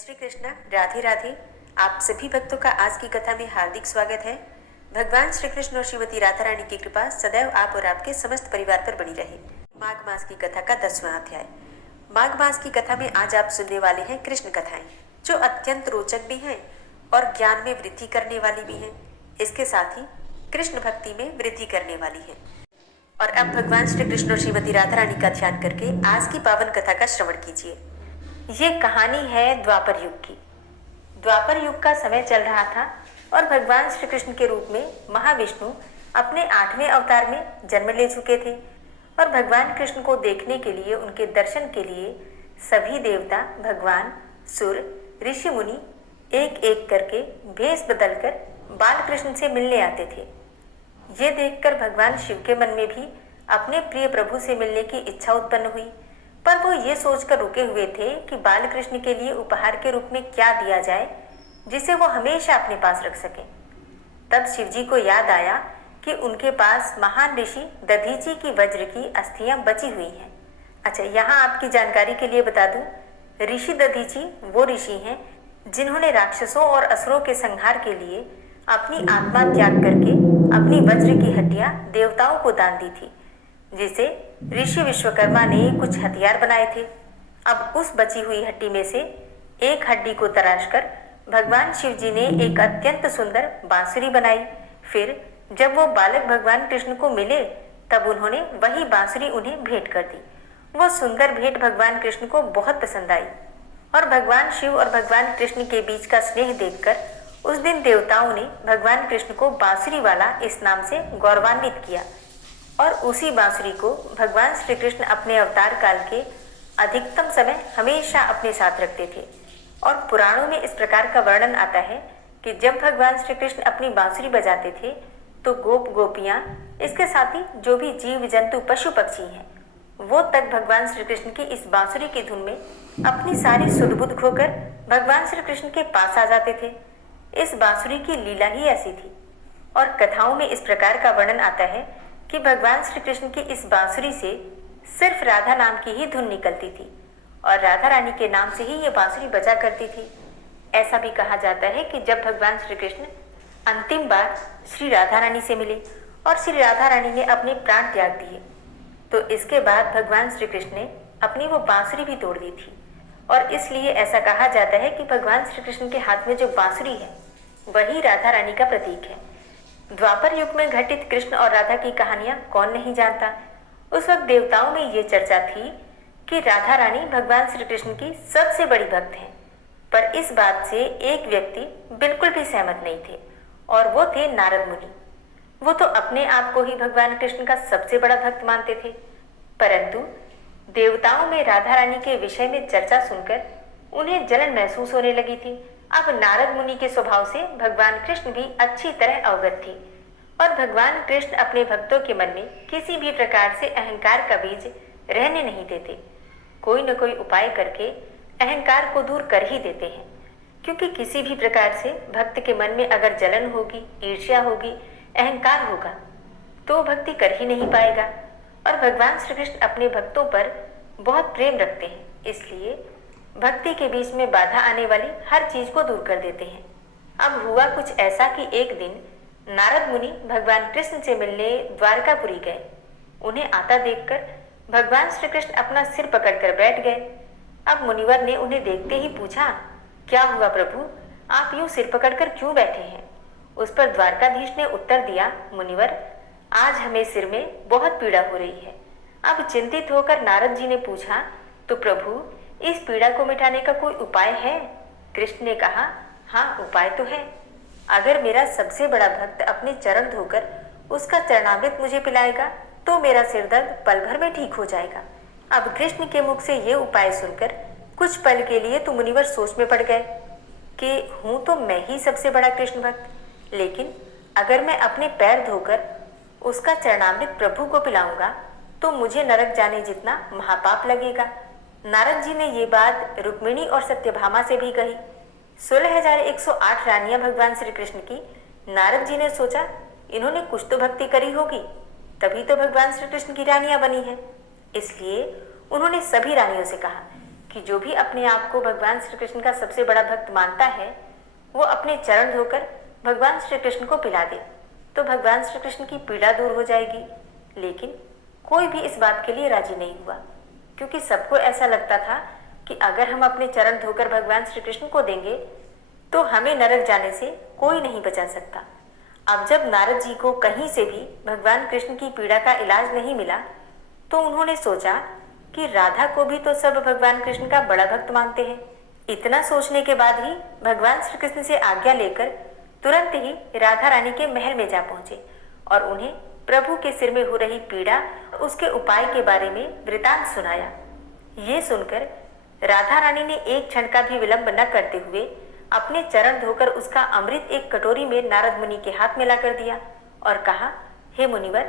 श्री कृष्ण, राधे राधे। आप सभी भक्तों का आज की कथा में हार्दिक स्वागत है। भगवान श्री कृष्ण और श्रीमती राधा रानी की कृपा सदैव आप और आपके समस्त परिवार पर बनी रहे। माघ मास की कथा का 10वां अध्याय। माघ मास की कथा में आज आप सुनने वाले हैं कृष्ण कथाएं, जो अत्यंत रोचक भी हैं और ज्ञान में वृद्धि करने वाली भी हैं। इसके साथ ही कृष्ण भक्ति में वृद्धि करने वाली है। और अब भगवान श्री कृष्ण और श्रीमती राधा रानी का ध्यान करके आज की पावन कथा का श्रवण कीजिए। ये कहानी है द्वापर युग की। द्वापर युग का समय चल रहा था और भगवान श्री कृष्ण के रूप में महाविष्णु अपने 8वें अवतार में जन्म ले चुके थे। और भगवान कृष्ण को देखने के लिए, उनके दर्शन के लिए सभी देवता, भगवान, सुर, ऋषि मुनि एक एक करके भेष बदलकर बाल कृष्ण से मिलने आते थे। ये देखकर भगवान शिव के मन में भी अपने प्रिय प्रभु से मिलने की इच्छा उत्पन्न हुई, पर वो ये सोचकर रुके हुए थे कि बाल कृष्ण के लिए उपहार के रूप में क्या दिया जाए जिसे वो हमेशा अपने पास रख सके। तब शिवजी को याद आया कि उनके पास महान ऋषि दधीची की वज्र की अस्थियां बची हुई हैं। अच्छा, यहाँ आपकी जानकारी के लिए बता दूं, ऋषि दधीची वो ऋषि हैं जिन्होंने राक्षसों और असुरों के संहार के लिए अपनी आत्मा त्याग करके अपनी वज्र की हड्डियां देवताओं को दान दी थी, जिसे ऋषि विश्वकर्मा ने कुछ हथियार बनाए थे। अब उस बची हुई हड्डी में से एक हड्डी को तराशकर भगवान शिव जी ने एक अत्यंत सुंदर बांसुरी बनाई। फिर जब वो बालक भगवान कृष्ण को मिले तब उन्होंने वही बांसुरी उन्हें भेंट कर दी। वो सुंदर भेंट भगवान कृष्ण को बहुत पसंद आई और भगवान शिव और भगवान कृष्ण के बीच का स्नेह देखकर उस दिन देवताओं ने भगवान कृष्ण को बांसुरी वाला इस नाम से गौरवान्वित किया। और उसी बांसुरी को भगवान श्री कृष्ण अपने अवतार काल के अधिकतम समय हमेशा अपने साथ रखते थे। और पुराणों में इस प्रकार का वर्णन आता है कि जब भगवान श्री कृष्ण अपनी बांसुरी बजाते थे तो गोप गोपियाँ, इसके साथ ही जो भी जीव जंतु पशु पक्षी हैं, वो तक भगवान श्री कृष्ण की इस बांसुरी की धुन में अपनी सारी सुध बुध खोकर भगवान श्री कृष्ण के पास आ जाते थे। इस बांसुरी की लीला ही ऐसी थी। और कथाओं में इस प्रकार का वर्णन आता है कि भगवान श्री कृष्ण की इस बांसुरी से सिर्फ राधा नाम की ही धुन निकलती थी और राधा रानी के नाम से ही ये बांसुरी बजा करती थी। ऐसा भी कहा जाता है कि जब भगवान श्री कृष्ण अंतिम बार श्री राधा रानी से मिले और श्री राधा रानी ने अपने प्राण त्याग दिए तो इसके बाद भगवान श्री कृष्ण ने अपनी वो बांसुरी भी तोड़ दी थी। और इसलिए ऐसा कहा जाता है कि भगवान श्री कृष्ण के हाथ में जो बांसुरी है वही राधा रानी का प्रतीक है। द्वापर युग में घटित कृष्ण और राधा की कहानियां कौन नहीं जानता। उस वक्त देवताओं में ये चर्चा थी कि राधा रानी भगवान श्री कृष्ण की सबसे बड़ी भक्त हैं, पर इस बात से एक व्यक्ति बिल्कुल भी सहमत नहीं थे और वो थे नारद मुनि। वो तो अपने आप को ही भगवान कृष्ण का सबसे बड़ा भक्त मानते थे, परंतु देवताओं में राधा रानी के विषय में चर्चा सुनकर उन्हें जलन महसूस होने लगी थी। अब नारद मुनि के स्वभाव से भगवान कृष्ण भी अच्छी तरह अवगत थे और भगवान कृष्ण अपने भक्तों के मन में किसी भी प्रकार से अहंकार का बीज रहने नहीं देते। कोई न कोई उपाय करके अहंकार को दूर कर ही देते हैं, क्योंकि किसी भी प्रकार से भक्त के मन में अगर जलन होगी, ईर्ष्या होगी, अहंकार होगा तो भक्ति कर ही नहीं पाएगा। और भगवान श्री कृष्ण अपने भक्तों पर बहुत प्रेम रखते हैं, इसलिए भक्ति के बीच में बाधा आने वाली हर चीज को दूर कर देते हैं। अब हुआ कुछ ऐसा कि एक दिन नारद मुनि भगवान कृष्ण से मिलने द्वारकापुरी गए। उन्हें आता देखकर भगवान श्री कृष्ण अपना सिर पकड़कर बैठ गए। अब मुनिवर ने उन्हें देखते ही पूछा, क्या हुआ प्रभु, आप यूं सिर पकड़कर क्यों बैठे हैं? उस पर द्वारकाधीश ने उत्तर दिया, मुनिवर, आज हमें सिर में बहुत पीड़ा हो रही है। अब चिंतित होकर नारद जी ने पूछा, तो प्रभु इस पीड़ा को मिटाने का कोई उपाय है? कृष्ण ने कहा, हाँ उपाय तो है। अगर मेरा सबसे बड़ा भक्त अपने चरण धोकर उसका चरणामृत मुझे पिलाएगा तो मेरा सिर दर्द पल भर में ठीक हो जाएगा। अब कृष्ण के मुख से ये उपाय सुनकर कुछ पल के लिए तो मुनिवर सोच में पड़ गए कि हूँ तो मैं ही सबसे बड़ा कृष्ण भक्त, लेकिन अगर मैं अपने पैर धोकर उसका चरणामृत प्रभु को पिलाऊंगा तो मुझे नरक जाने जितना महापाप लगेगा। नारद जी ने ये बात रुक्मिणी और सत्यभामा से भी कही। 16,108 रानियां भगवान श्री कृष्ण की। नारद जी ने सोचा, इन्होंने कुछ तो भक्ति करी होगी, तभी तो भगवान श्री कृष्ण की रानियां बनी हैं। इसलिए उन्होंने सभी रानियों से कहा कि जो भी अपने आप को भगवान श्री कृष्ण का सबसे बड़ा भक्त मानता है वो अपने चरण धोकर भगवान श्री कृष्ण को पिला दे तो भगवान श्री कृष्ण की पीड़ा दूर हो जाएगी। लेकिन कोई भी इस बात के लिए राजी नहीं हुआ, क्योंकि सबको ऐसा लगता था कि अगर हम अपने चरण धोकर भगवान श्री कृष्ण को देंगे तो हमें नरक जाने से कोई नहीं बचा सकता। अब जब नारद जी को कहीं से भी भगवान कृष्ण की पीड़ा का इलाज नहीं मिला तो उन्होंने सोचा कि राधा को भी तो सब भगवान कृष्ण का बड़ा भक्त मानते हैं। इतना सोचने के बाद ही भगवान श्री कृष्ण से आज्ञा लेकर तुरंत ही राधा रानी के महल में जा पहुंचे और उन्हें प्रभु के सिर में हो रही पीड़ा और उसके उपाय के बारे में वृतांत सुनाया। ये सुनकर राधा रानी ने एक क्षण का भी विलंब न करते हुए अपने चरण धोकर उसका अमृत एक कटोरी में नारद मुनि के हाथ में ला कर दिया और कहा, हे मुनिवर,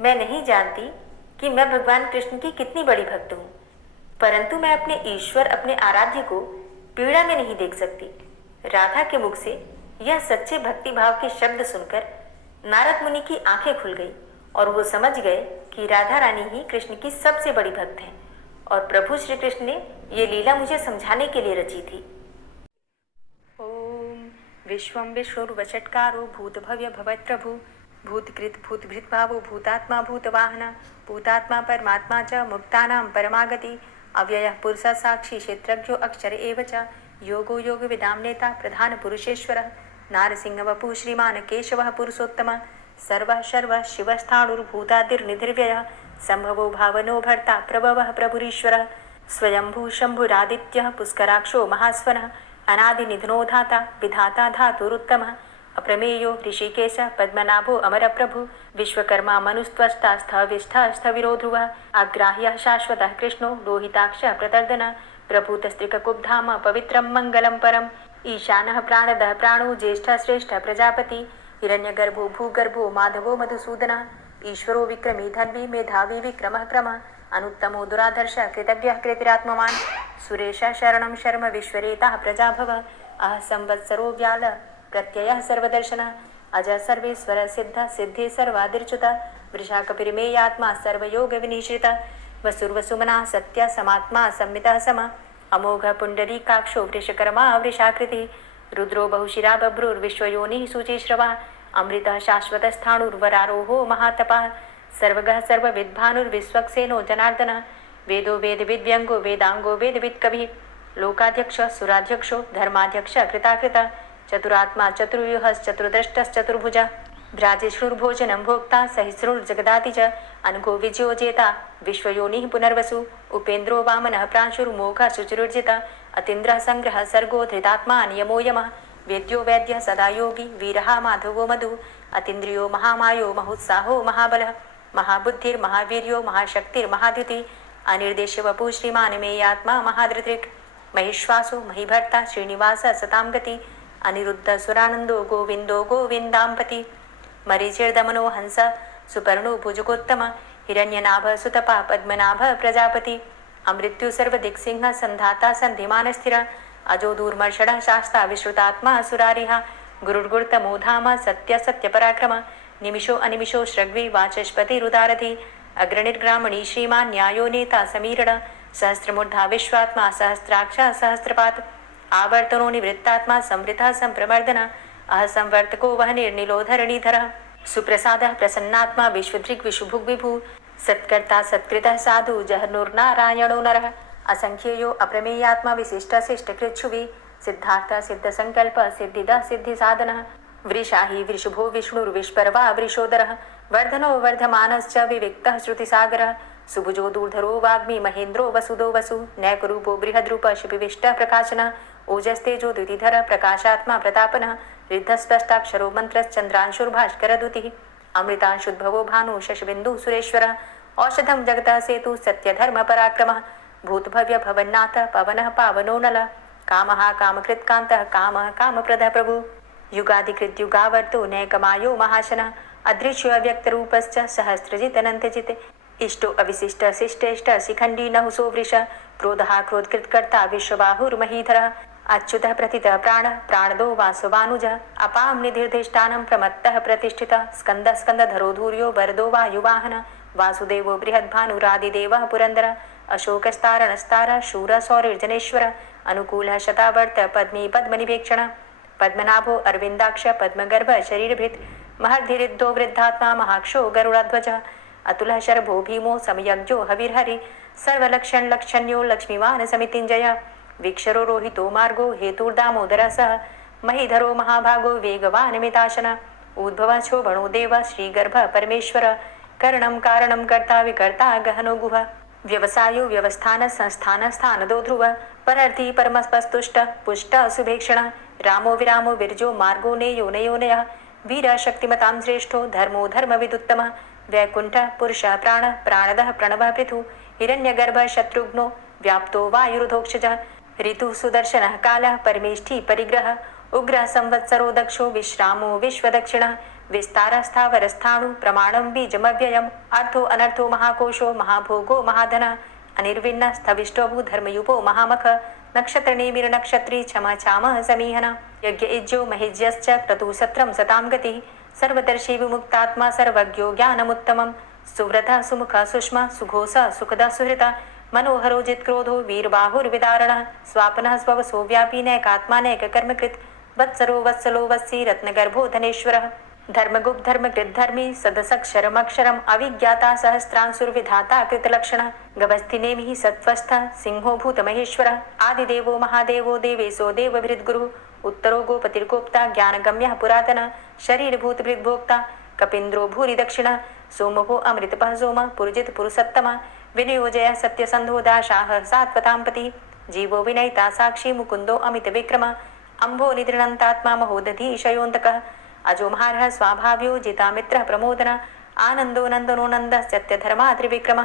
मैं नहीं जानती कि मैं भगवान कृष्ण की कितनी बड़ी भक्त हूँ, परंतु मैं अपने ईश्वर, अपने आराध्य को पीड़ा में नहीं देख सकती। राधा के मुख से यह सच्चे भक्ति भाव के शब्द सुनकर नारद मुनि की आंखें खुल गई और वो समझ गए कि राधा रानी ही कृष्ण की सबसे बड़ी भक्त हैं और प्रभु श्री कृष्ण ने ये लीला मुझे समझाने के लिए रची थी। ओम विश्वं विष्णुर्वषट्कारो भूतभव्य भवत्प्रभु भूतकृत भूतभृत भावो भूतात्मा भूतवाहन भूतात्मा परमात्मा च मुक्तानां परमागति अव्ययः पुरुषः साक्षी क्षेत्रज्ञो अक्षर एव च योगो योग विदां नेता प्रधान पुरुषेश्वरः नारसिंह वपुः श्रीमान् केशवः पुरुषोत्तमः सर्वः शर्वः शिवस्थाणुर्भूतादिर्निधिर्व्ययः संभवो भावनो भर्ता प्रभवः प्रभुरीश्वरः स्वयंभू शंभुरादित्यः पुष्कराक्षो महास्वनः अनादिनिधनो धाता विधाता धातुरुत्तमः अप्रमेयो ऋषिकेश पद्मनाभो अमरप्रभु विश्वकर्मा मनुस्त्वष्टा स्थविष्ठा स्थविरो ध्रुवः अग्राह्यः शाश्वतः कृष्णो लोहिताक्षः प्रतर्दनः प्रभूतस्त्रिककुब्धाम पवित्रं मङ्गलं परम् ईशानः प्राणदः प्राणो ज्येष्ठः श्रेष्ठः प्रजापति हिरण्यगर्भो भूगर्भो माधवो मधुसूदनः ईश्वरो विक्रमी धन्वी मेधावी विक्रमः क्रमः अनुत्तमो दुराधर्षः कृतज्ञः कृतिरात्मवान् सुरेशः शरणं शर्म विश्वरेताः प्रजाभवः अह संवत्सरो व्याल प्रत्ययः सर्वदर्शनः अजः सर्वेश्वर सिद्ध सिद्धे सर्वादिर्च्युतः वृषाकपिर्मेयात्मा सर्वयोग विनिश्रितः वसुर्वसुमना सत्य समात्मा संमितः समः अमोघ पुंडरीकाक्षो वृषकर्मा वृषाकृतिः रुद्रो बहुशिरा बभ्रुर्विश्वयोनिः शुचिश्रवा अमृतः शाश्वतस्थाणुर्वरारोहो महातपः सर्वगः सर्वविद्भानुर्विश्वक्सेनो जनार्दनः वेदो वेदविद्व्यङ्गो वेदांगो वेदवित्कविः लोकाध्यक्षः सुराध्यक्षो धर्माध्यक्षः कृताकृतः चतुरात्मा चतुर्व्यूहश्चतुर्द्रष्टश्चतुर्भुजः भ्राजिष्णुर्भोजनं भोक्ता सहिष्णुर्जगदाति च अनघो विजयो जेता विश्वयोनिः पुनर्वसु उपेन्द्रो वामनः प्रांशुर्मोघः शुचिरुर्जितः अतीन्द्रः संग्रहः सर्गो धृतात्मा नियमो यमः वेद्यो वैद्यः सदा योगी वीरः माधवो मधु अतीन्द्रियो महामायो महोत्साहो महाबलः महाबुद्धिर्महावीर्यो महाशक्तिर्महाद्युतिः अनिर्देश्य वपुः श्रीमान् मेयात्मा महाधृतिर् महिश्वासो महीभर्ता श्रीनिवासः सतां गति अनिरुद्ध सुरानंदो गोविंदो गोविंदांपति मरीचिर्दमनो हंस सुपर्णो भुजगोत्तम हिरण्यनाभ सुतपा पद्मनाभ प्रजापति अमृत्यु सर्वदिक्सिंह संधाता संधिमान स्थिर अजो दूर्मर्षण शास्ता विश्रुतात्मा सुरारिहा गुरुर्गुर्तमो धाम सत्य सत्य पराक्रम निमिषो अनिमिषो श्रग्वी वाचस्पति रुदारधि अग्रणिर्ग्रामणी श्रीमान न्यायो नेता समीरण सहस्रमूर्धा विश्वात्मा सहस्राक्ष सहस्रपात आवर्तनो निवृत्तात्मा संवृतः संप्रमर्दन अह संवर्तको वह निर्निलोधरणीधर सुप्रसादः प्रसन्नात्मा विश्वदृक् विशुभुग् विभु सत्कर्ता सत्कृतः साधु जहनुर्नारायणो नरः असंख्येयो अप्रमेयात्मा विशिष्टशिष्टकृच्छुवि सिद्धार्थ सिद्धसंकल्प सिद्धिदः सिद्धिसाधनः वृषाहि वृषभो विष्णुर्विष्पर्वा वृषोदरः वर्धनो वर्धमानश्च विविक्तः श्रुतिसागरः सुभुजो दूर्धरो वाग्मी महेन्द्रो वसुदो वसु नैकरूपो बृहद्रूप शिपिविष्टः प्रकाशनः ओजस्तेजो द्युतिधर प्रकाशात्मा प्रतापनः रिद्धस्पष्टाक्षरो मन्त्रश्चन्द्रांशुर्भास्करदुतिः अमृतांशुद्भवो भानु शशबिन्दुः सुरेश्वरः औषधं जगतः सेतु सत्यधर्मपराक्रमः भूतभव्य भवन्नाथ पवनः पावनो नलः कामः कामकृत्कान्तः कामः कामप्रदः प्रभु युगादिकृद्युगावर्तो नैकमायो महाशनः अदृश्यो अव्यक्तरूपश्च सहस्रजितनन्तजित् इष्टो अविशिष्ट शिष्टेष्ट शिखण्डी नहुसो वृष क्रोधः क्रोधकृत्कर्ता विश्वबाहुर्महीधरः अच्युतः प्रतितः प्राणः प्राणदो वासवानुजः अपां निधिर्धिष्ठानं प्रमत्तः प्रतिष्ठितः स्कन्दः स्कन्दधरो धूर्यो वरदो वायुवाहनः वासुदेवो बृहद्भानुरादिदेवः पुरन्दरः अशोकस्तारणस्तार शूर सौरिर्जनेश्वर अनुकूल शतावर्त पद्मी पद्मनिवेक्षण पद्मनाभो अरविंदाक्ष पद्मगर्भ शरीरभृत महर्धिरिद्धो वृद्धात्मा महाक्षो गरुड़ध्वज अतुल शर्भो भीमो समयज्ञो हविर्हरि सर्वलक्षण लक्षण्यो लक्ष्मीवान समितिंजय वीक्षरो रोहितो मार्गो हेतुर्दामोदर सह महीधरो महाभागो वेगवान मिताशन उद्भव शोभणो देव श्रीगर्भ परमेश्वर करणं कारणं कर्ता विकर्ता गहनो गुह व्यवसायो व्यवस्थान संस्थान स्थानदो ध्रुव परर्थी परमस्पस्तुष्ट पुष्ट सुभेक्षण रामो विरामो विरजो मार्गो नेयो नयोनय वीर शक्तिमतां श्रेष्ठो धर्मो धर्मविदुत्तम वैकुंठ पुरुष प्राण प्राणदः प्रणव पृथु हिरण्यगर्भ शत्रुघ्नो व्याप्तो वायुरुधोक्षज ऋतु सुदर्शन कालः परमेष्ठी परिग्रह उग्र संवत्सरो दक्षो विश्रामो विश्वदक्षिण विस्तारस्थावरस्थाणु प्रमाणं बीजमव्ययम् अर्थो अनर्थो महाकोशो महाभोगो महाधन अनिर्विण्ण स्थविष्टोभू धर्मयुपो महामख नक्षत्रनेमिर नक्षत्री क्षमा चामः समीहन यज्ञ इज्जो महिज्यश्च क्रतुसत्रं सतां गतिः सर्वदर्शी विमुक्तात्मा सर्वज्ञो ज्ञानमुत्तमं सुव्रतः सुमुखः सुष्मा सुघोषः सुखदः सुहृतः मनोहरो जित्क्रोधो वीरबाहुर्विदारणः स्वापनः स्ववसो व्यापी नैकात्मा नैककर्मकृत् वत्सरो वत्सलो वत्सी रत्नगर्भो धनेश्वरः धर्मगुप्त धर्मकृत धर्मी सदसक्षरमक्षरम् अविज्ञाता सहस्रांसुर्विधाता कृतलक्षण गभस्थिनेमिः सत्वस्थ सिंहो भूतमहेश्वरः आदिदेवो महादेवो देवेशो देवभृद्गुरुः उत्तरो गोपतिर्गोप्ता ज्ञानगम्यः पुरातन शरीरभूतभृद्भोक्ता कपीन्द्रो भूरि दक्षिण सोमभो अमृतपः सोम पुरुजित पुरुषोत्तम विनियोजय सत्यसन्धो दाशाः सात्वतां पति जीवो विनयिता साक्षी मुकुन्दो अमित विक्रम अम्भो निद्रणन्तात्मा महोदधीशयोऽन्तकः अजो महारः स्वाभाव्यो जितामित्रः प्रमोदन आनन्दो नन्दनो नन्दः सत्यधर्मा त्रिविक्रम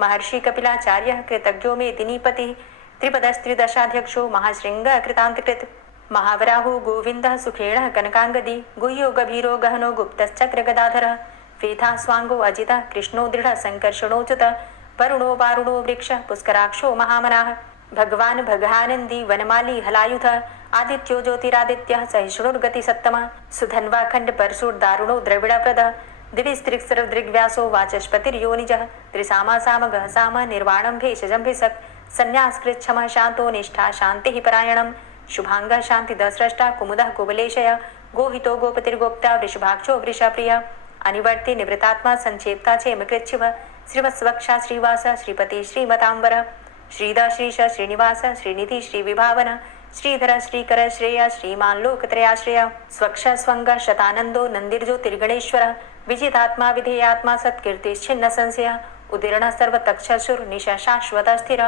महर्षि कपिलाचार्यः कृतज्ञो मेदिनीपतिः त्रिपदस्त्रिदशाध्यक्षो महाशृङ्गः कृतान्तकृत् महावराहो गोविन्दः सुखेणः कनकाङ्गदी गुह्यो गभीरो गहनो गुप्तश्चक्रगदाधरः वेथा स्वाङ्गो अजितः कृष्णो दृढः सङ्कर्षणोच्युतः वरुणो वारुणो वृक्षः पुष्कराक्षो महामनाः भगवान् भगानन्दी वनमाली हलायुधः आदित्यो ज्योतिरादित्यः सहिष्णुर्गतिसत्तमः सुधन्वा खण्ड परशुर्दारुणो द्रविडप्रदः दिविस्त्रिक्सरदृग्व्यासो वाचस्पतिर्योनिजः त्रिसामा सामगः साम निर्वाणं भेषजं भिषक् संन्यासकृच्छमः शान्तो निष्ठा शान्तिः परायणं शुभाङ्गः शान्तिदस्रष्टा कुमुदः कुवलेशय गोहितो गोपतिर्गोप्ता वृषभाक्षो वृषप्रियः अनिवर्ति निवृतात्मा संक्षेप्ता क्षेमकृच्छिवः श्रीवत्सवक्षा श्रीवास श्रीपति श्रीमताम्बर श्रीद श्रीश श्रीनिवास श्रीनिधि श्रीविभावन श्रीधर श्रीकर श्रेय श्रीमान लोकत्रयाश्रय स्वक्ष स्वंग शतानंदो नंदिर्ज्योतिर्गणेश्वर विजितात्मा विधेयात्मा सत्कीर्तिश्छिन्न संशय उदीर्ण सर्वतक्षसुर निशा शाश्वत स्थिर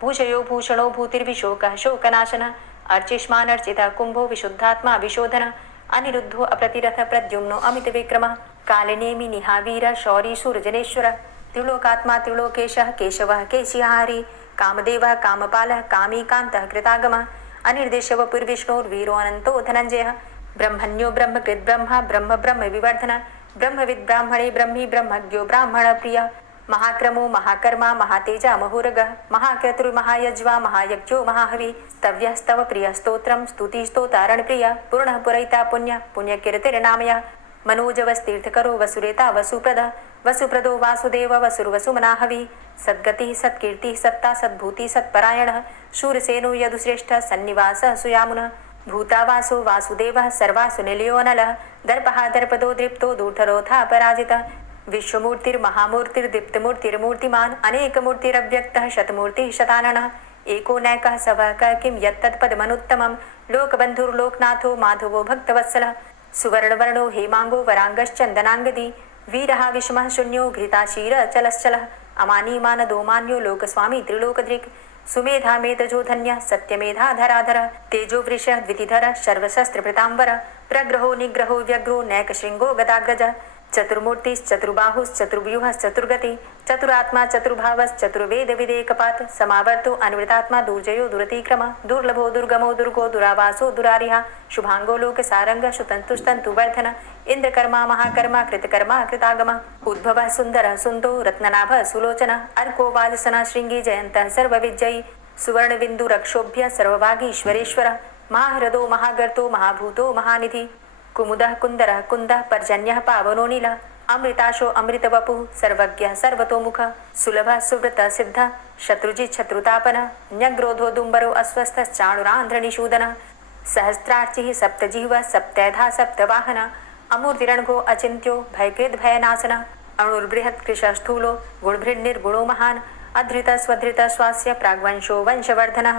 भूषयो भूषणो भूतिर्विशोक शोकनाशन अर्चिष्मान अर्चित कुंभो विशुद्धात्मा विशोधन अनिरुद्धो अप्रतिरथ प्रद्युम्नो अमित विक्रम कालिनेमि निहावीर शौरी सूर्जनेश्वर त्रिलोकात्मा त्रिलोकेशः केशवः केशिहारी कामदेवः कामपालः कामीकान्तः कृतागमः अनिर्देशवपुर्विष्णोर्वीरो अनन्तो धनञ्जयः ब्रह्मण्यो ब्रह्मकृत् ब्रह्मा ब्रह्म ब्रह्म विवर्धन ब्रह्मविद् ब्राह्मणे ब्रह्मी ब्रह्मज्ञो ब्राह्मणप्रियः महाक्रमो महाकर्मा महातेजा महोरगः महाक्रतुर्महायज्वा महायज्ञो महाहवि स्तव्यस्तव प्रियस्तोत्रं स्तुतिस्तोतारणप्रियः पूर्णः पुरैता पुण्य पुण्यकीर्तिर्नामयः मनोजवस्तीर्थकरो वसुरेता वसुप्रदः वसुप्रदो वासुदेव वसुर्वसुमनाहवि सद्गतिः सत्कीर्तिः सत्ता सद्भूति सत्परायणः शूरसेनो यदुश्रेष्ठः सन्निवासः सुयामुनः भूतावासो वासुदेवः सर्वासु निलयोनलः दर्पः दर्पदो दृप्तो दूढरोथा पराजितः विश्वमूर्तिर्महामूर्तिर्दीप्तमूर्तिर्मूर्तिमान् अनेकमूर्तिरव्यक्तः शतमूर्तिः शताननः एको नैकः सवः किं यत्तत्पदमनुत्तमं लोकबन्धुर्लोकनाथो माधवो भक्तवत्सलः सुवर्णवर्णो हेमांगो वरांगश्चन्दनांगदी वीरः विषमः शून्यो घृताशीर चलश्चलः अमानी मानदो मान्यो लोकस्वामी त्रिलोकदृक् सुमेधा मेधजो धन्यः सत्यमेधा धराधर तेजो वृषः द्वितिधर सर्वशस्त्रभृतांबर प्रग्रहो निग्रहो व्यग्रो नैकशृंगो गदाग्रज चतुर्मूर्तिश्चतुर्बाहुश्चतुर्व्यूहश्चतुर्गति चतुरात्मा चतुर्भावश्चतुर्वेद विदेकपात समावर्तो अनिवृतात्मा दुर्जयो दुरतिक्रम दुर्लभो दुर्गमो दुर्गो दुरावासो दुरारिहा शुभांगो लोकसारंग शुतंतुस्तंतुवर्धन इंद्रकर्मा महाकर्मा कृतकर्मा कृतागम उद्भवः सुंदरः सुन्दो रत्ननाभः सुलोचनः अर्को वाजसनः श्रृंगी जयन्तः सर्वविजयी सुवर्णबिन्दुरक्षोभ्य सर्वभागीश्वरेश्वरः महाहृदो महागर्तो महाभूतो महानिधि कुमुदः कुन्दरः कुन्दः पर्जन्यः पावनो नीलः अमृताशो अमृतवपुः सर्वज्ञः सर्वतोमुख सुलभः सुव्रतः सिद्धः शत्रुजित् शत्रुतापनः न्यग्रोधोदुम्बरो अस्वस्थश्चाणुरान्ध्रनिषूदनः सहस्रार्चिः सप्तजिह्वः सप्तैधा सप्तवाहनः अमूर्तिरणघो अचिन्त्यो भयकृद्भयनाशनः अणुर्बृहत्कृशः स्थूलो गुणभृन्निर्गुणो महान् अधृतः स्वधृतः स्वास्य प्राग्वंशो वंशवर्धनः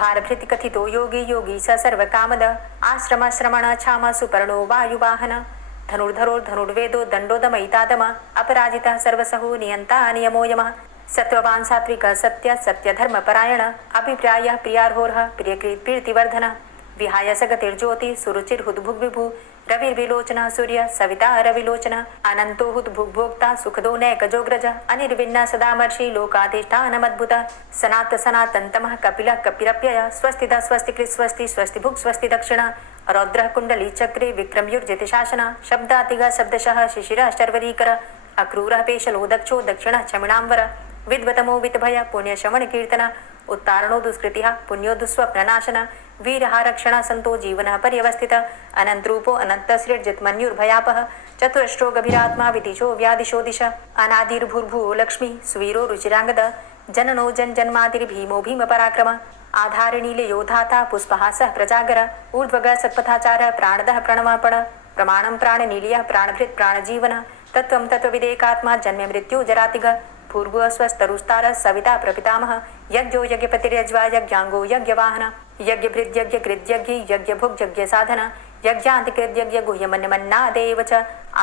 भारभृतिकथितो योगी योगी स सर्वकामदः आश्रमश्रमणः क्षामः सुपर्णो वायुवाहनः धनुर्धरोर्धनुर्वेदो दण्डोदमयितादमः अपराजितः सर्वसहो नियन्ता नियमो यमः सत्त्ववान् सात्विकः सत्यः सत्यधर्मपरायणः अभिप्रायः प्रियार्होर्हः प्रियकृत् प्रीतिवर्धनः विहाय सगतिर्ज्योतिः सुरुचिर्हुद्भुग्विभुः रविर्विलोचनः सूर्यः सविता रविलोचनः अनन्तो हुद्भुग्भोक्ता सुखदो नैकजोग्रजः अनिर्विण्णः सदामर्षि लोकाधिष्ठानमद्भुतः सनातनतमः कपिलः कपिरप्ययः स्वस्तिदः स्वस्तिकृत् स्वस्ति स्वस्तिभुक् स्वस्ति दक्षिणः रौद्रः कुण्डली चक्रे विक्रमयुर्जितशासनः शब्दातिगः शब्दशः शिशिरः शर्वरीकरः अक्रूरः पेशलो दक्षो दक्षिणः क्षमिणाम्बरः विद्वतमो वितभय पुण्यश्रवणकीर्तनः उत्तारणो दुष्कृतिः पुण्यो दुःस्वप्ननाशनः वीरहारक्षणः सन्तो जीवनः पर्यवस्थितः अनन्तरूपो अनन्तश्रेर्जितमन्युर्भयापः चतुरश्रो गभीरात्मा विदिशो व्यादिशो दिशः अनादिर्भूर्भुवो लक्ष्मी सुवीरो रुचिराङ्गदः जननो जन्मादिर्भीमो भीमपराक्रमः आधारनीलयोधाता पुष्पहासः प्रजागर ऊर्ध्वगः सत्पथाचारः प्राणदः प्रणवापणः प्रमाणं प्राणनीलयः प्राणभृत् प्राणजीवनः तत्त्वं तत्त्वविदेकात्मा जन्म मृत्यु जरातिगः भूर्भुवः स्वस्तरुस्तारः सविता प्रपितामहः यज्ञो यज्ञपतिर्यज्वा यज्ञाङ्गो यज्ञवाहनः यज्ञभृद्यज्ञकृद्यज्ञ यज्ञभुग्यज्ञसाधनः यज्ञान्तिकृद्यज्ञ गुह्यमन्यमन्नादेव च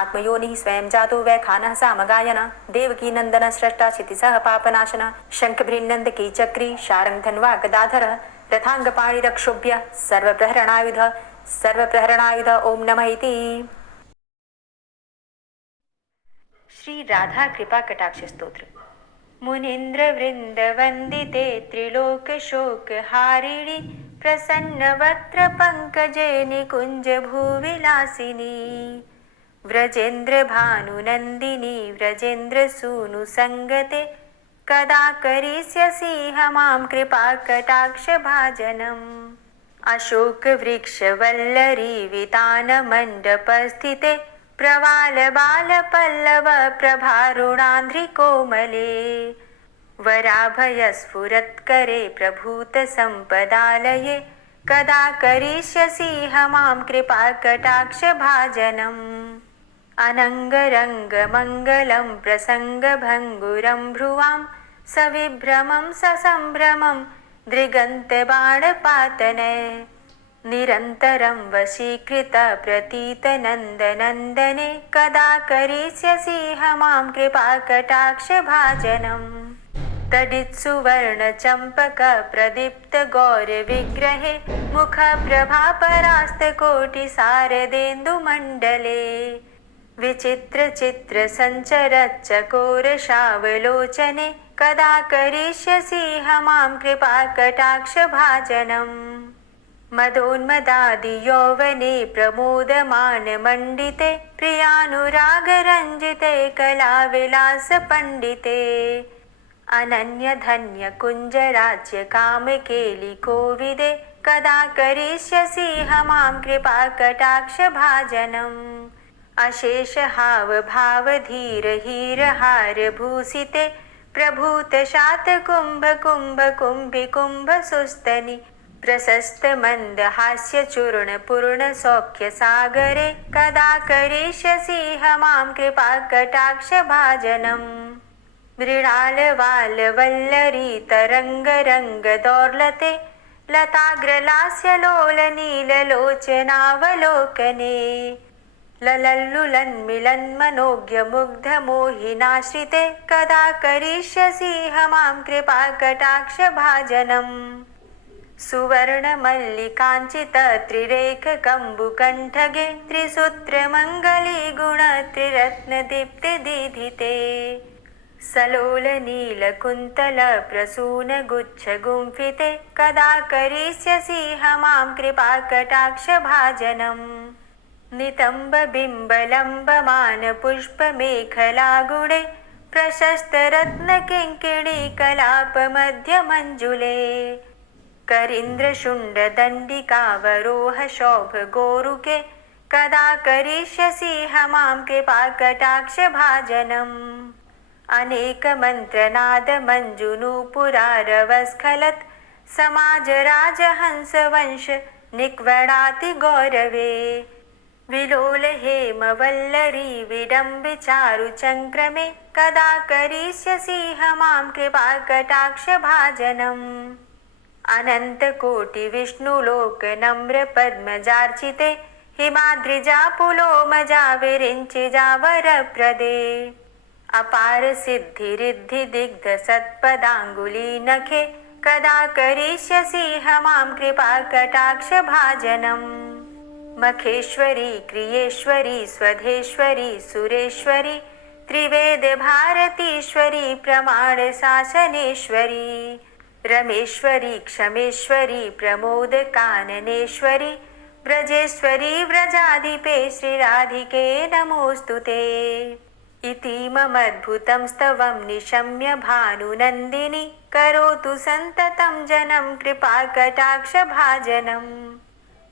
आत्मयोनिः स्वयं जातो वैखानः सामगायनः देवकी नन्दनः स्रष्टा क्षितिसः पापनाशनः शङ्खभृन्नन्दकी चक्री शारङ्गधन्वा गदाधरः रथाङ्गपाणिरक्षोभ्यः सर्वप्रहरणायुध ओम नमः इति। श्री राधा कृपा कटाक्ष स्तोत्र। मुनीन्द्र वृंद वंदिते त्रिलोक शोक हारिणी प्रसन्न वक्त्र पंकजे निकुंज भूविलासिनी व्रजेन्द्र भानुनंदिनी व्रजेन्द्र सूनु संगते कदा करिष्यसि मां कृपा कटाक्ष भाजनम् अशोक वृक्ष वल्लरी वितान मंडप स्थिते प्रवाल बाल पल्लव प्रभारुणान्ध्रि कोमले वराभय स्फुरत्करे प्रभूत संपदालये कदा करिष्यसि मां कृपा कटाक्ष भाजनम् अनङ्गरङ्ग मङ्गलं प्रसङ्गभङ्गुरं भ्रुवां सविभ्रमं ससम्भ्रमं दृगन्तबाणपातने निरन्तरं वशीकृत प्रतीतनन्दनन्दने कदा करिष्यसि मां कृपा कटाक्ष भाजनम् तडित्सुवर्णचम्पक प्रदीप्त गौरविग्रहे मुखप्रभापरास्तकोटिसारदेन्दुमण्डले विचित्रचित्रसञ्चरच्चकोरशावलोचने कदा करिष्यसि मां कृपा कटाक्ष भाजनम् मदोन्मदादियौवने प्रमोदमानमण्डिते प्रियानुरागरञ्जिते कलाविलासपण्डिते अनन्यधन्यकुञ्जराज्यकामकेलिकोविदे कदा करिष्यसि मां कृपा कटाक्ष भाजनम् अशेषहावभावधीरहीरहारभूषिते प्रभूतशातकुम्भकुम्भकुम्भिकुम्भसुस्तनि प्रशस्तमन्दहास्यचूर्णपूर्णसौख्यसागरे कदा करिष्यसि मां कृपा कटाक्ष भाजनम् मृणालवालवल्लरी तरङ्गरङ्गदौर्लते लताग्रलास्यलोलनीललोचनावलोकने ललल्लुलन्मिलन्मनोज्ञमुग्धमोहिनाश्रिते कदा करिष्यसि मां कृपा कटाक्ष भाजनम् सुवर्णमल्लिकाञ्चितत्रिरेखकम्बुकण्ठगे त्रिसूत्रमङ्गलीगुणत्रिरत्नदीप्तिदीधिते सलोलनीलकुन्तलप्रसूनगुच्छगुम्फिते कदा करिष्यसि मां कृपा कटाक्ष भाजनम् नितम्बबिम्बलम्बमानपुष्पमेखलागुणे प्रशस्तरत्नकिङ्किणीकलापमध्यमञ्जुले करीन्द्रशुण्डदण्डिकावरोह शोभगोरुके कदा करिष्यसि मां कृपाकटाक्षभाजनम् अनेकमन्त्रनादमञ्जुनूपुरारवस्खलत् समाजराजहंसवंश निक्वणाति गौरवे विलोलहेमवल्लरी विडम्बिचारुचङ्क्रमे कदा करिष्यसि मां कृपाकटाक्षभाजनम् अनन्तकोटिविष्णुलोकनम्रपद्मजार्चिते हिमाद्रिजापुलोमजा विरिञ्चिजावरप्रदे अपार सिद्धिरिद्धिदिग्धसत्पदाङ्गुलीनखे कदा करिष्यसि मां कृपाकटाक्षभाजनम् मखेश्वरी क्रियेश्वरी स्वधेश्वरी सुरेश्वरी त्रिवेदभारतीश्वरी प्रमाणशासनेश्वरी रमेश्वरी क्षमेश्वरी प्रमोदकाननेश्वरी व्रजेश्वरी व्रजाधिपे श्रीराधिके नमोऽस्तु ते इतीममद्भुतं स्तवं निशम्य भानुनन्दिनी करोतु सन्ततं जनं कृपाकटाक्षभाजनम्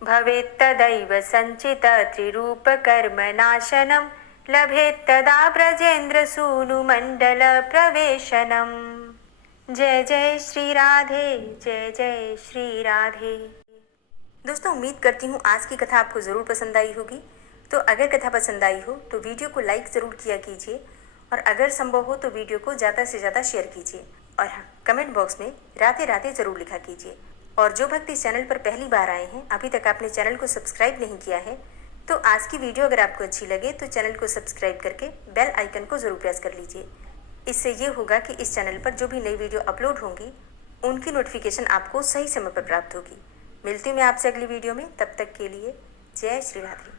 भवेत्तदैव सञ्चित त्रिरूपकर्मनाशनं लभेत्तदा ब्रजेन्द्रसूनुमण्डलप्रवेशनम् जय जय श्री राधे, जय जय श्री राधे। दोस्तों, उम्मीद करती हूँ आज की कथा आपको ज़रूर पसंद आई होगी। तो अगर कथा पसंद आई हो तो वीडियो को लाइक ज़रूर किया कीजिए और अगर संभव हो तो वीडियो को ज़्यादा से ज़्यादा शेयर कीजिए और हाँ, कमेंट बॉक्स में राधे राधे ज़रूर लिखा कीजिए। और जो भक्त इस चैनल पर पहली बार आए हैं, अभी तक आपने चैनल को सब्सक्राइब नहीं किया है, तो आज की वीडियो अगर आपको अच्छी लगे तो चैनल को सब्सक्राइब करके बेल आइकन को ज़रूर प्रेस कर लीजिए। इससे ये होगा कि इस चैनल पर जो भी नई वीडियो अपलोड होंगी उनकी नोटिफिकेशन आपको सही समय पर प्राप्त होगी। मिलती हूँ मैं आपसे अगली वीडियो में, तब तक के लिए जय श्री राधे।